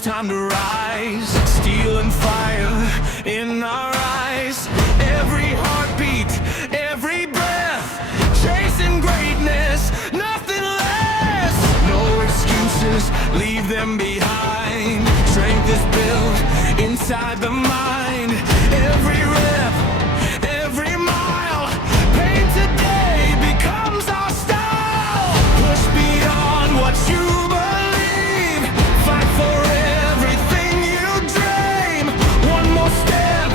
it's time to rise. Steel and fire in our eyes. Every heartbeat, every breath, chasing greatness, nothing less. No excuses, leave them behind. Strength is built inside the mind. Every rep, every mile, pain today becomes our style. Push beyond what you believe. Fight for everything you dream. One more step,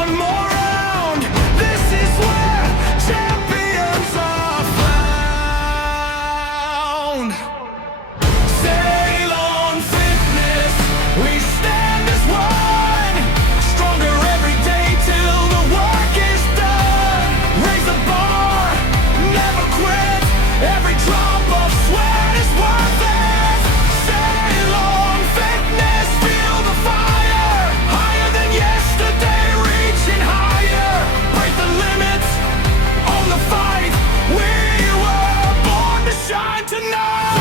one more round. This is where champions are found. Ceylon Fitness, we stand as one. Stronger every day till the work is done. Raise the bar, never quit. Every drop of sweat is worth it. Ceylon Fitness, feel the fire. Higher than yesterday, reaching higher. Break the limits, own the fight. We were born to shine tonight.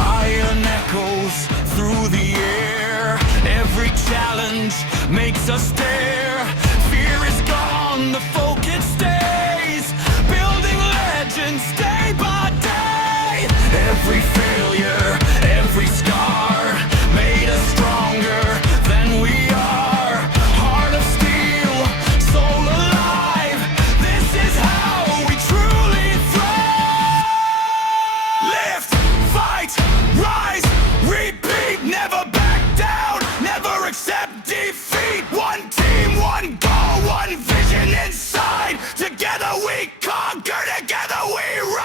Iron echoes through the air. Every challenge makes us dare. Fear is gone, the focus stays. Building legends day by day. Every failure, every scar made us stronger than we are. Heart of steel, soul alive. This is how we truly thrive. Lift, fight, rise, repeat. Never back down, never accept defeat. One team, one goal, one vision inside. Together we conquer, together we rise.